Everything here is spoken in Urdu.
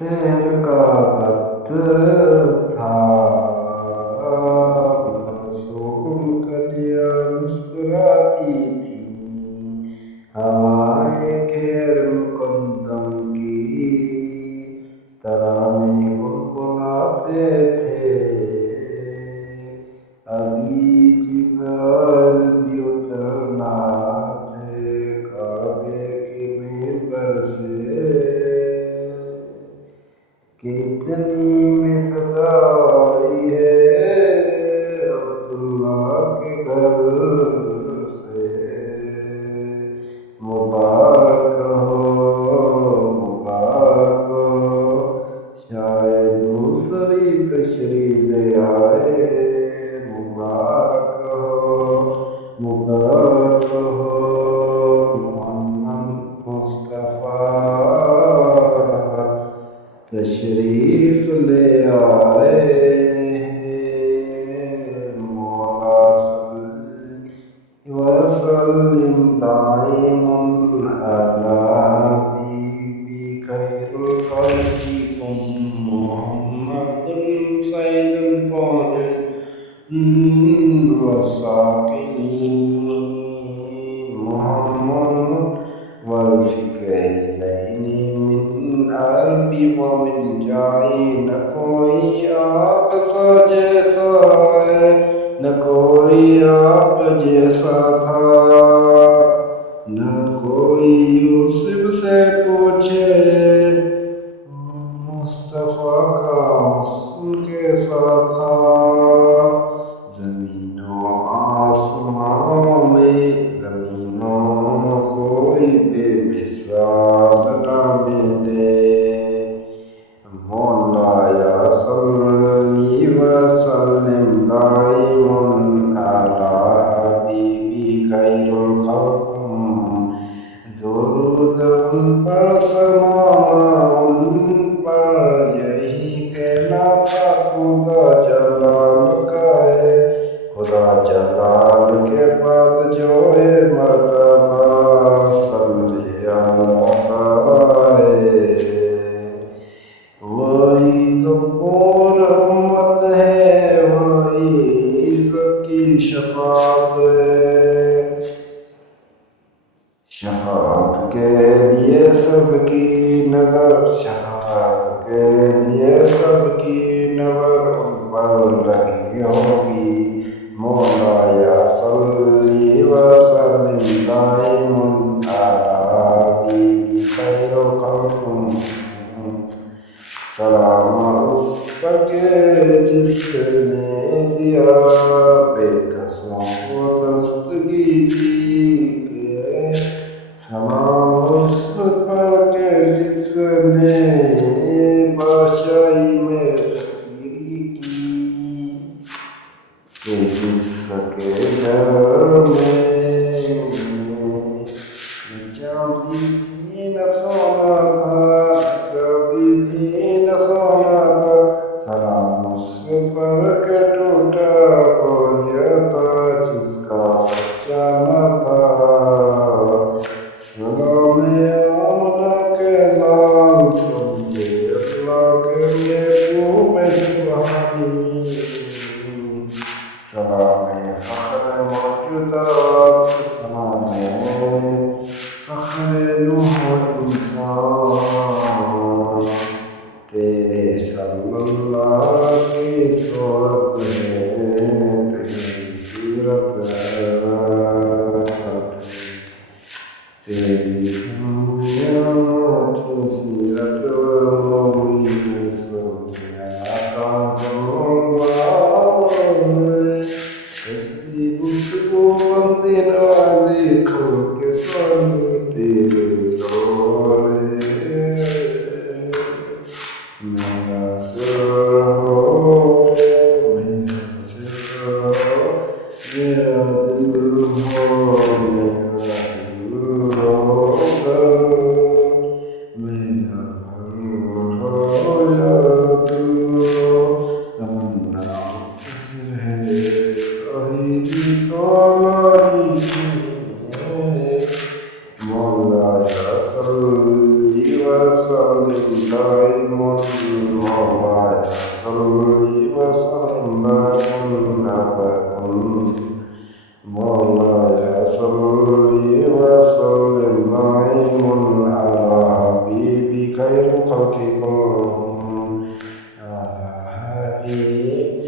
سیر کا وقت تھا، معصوم کلیاں مسکراتی تھیں، ہوائیں خیر مقدم کی ترانے گنگناتے تھے، ابھی جبرائیل بھی اترنا تھے کعبے کے منبر سے کہ اتنی میں صدا آئی ہے عبداللہ کے گھر سے، مبارک ہو شاید دوسری تشریح لے آئے، مبارک ہو محمد مصطفیٰ تشریف لے آئے ہیں، مولا صلی وسلم دائما علی حبیبی خیر الخلق محمد سید الفاضل والساکنین محمد والفکرین من قلبی ومن جائی، نہ کوئی آپ سا جیسا ہے، نہ کوئی آپ جیسا تھا، نہ کوئی یوسف سے پوچھے مصطفیٰ کا حسن کیسا تھا، زمین و آسمان میں کوئی بے مثال نہ ملے، مولا صلی وسلم دائما علی حبیبی خیر الخلق، درود ان پر سلام ان پر یہی کہنا تھا خدا جلال کا ہے، خدا جلال کے بعد جو ہے مرتبہ صلی اللہ ہے، وہی تو پور امت ہے، وہی سب کی شفاعت ہے، شفاعت کے لیے سب کی نظر، شفاعت کے لیے سب کی نظر ان پر لگی ہوگی، مولا صلی وسلم دائما علی حبیبی خیر الخلق، سلام اس پر کہ جس نے دیا بے کسوں کو دستگی دی کہ، سلام اس پر کہ جس نے بادشاہی میں فقیری کی، کہ جس کے گھر میں چاندی تھی نہ سونا تھا، چاندی تھی نہ سونا تھا، سلام اس پر کہ ٹوٹا ہوا تھا جس کا بچہ نہ تھا، سلام آمنہ کے لال صلی اللہ کے محبوب روحانی، سلام فخر موجودات، سلام فخر نوح انسان، تیرے صلی اللہ کی صورت ہے، تیری سیرت ہے، تیری سنت سیرت مومن سنت ایسی گفتگو بندی نوازی کھل کے سنی تیرے دورے، میرا سر ہو میرا سر ہو میرا دل ہو میرا دل ہو میرا گھر ہو علم مولاي صل وسلم أبدا مولاي صل وسلم دائما على حبيبي خير خلق كلهم على حبيبي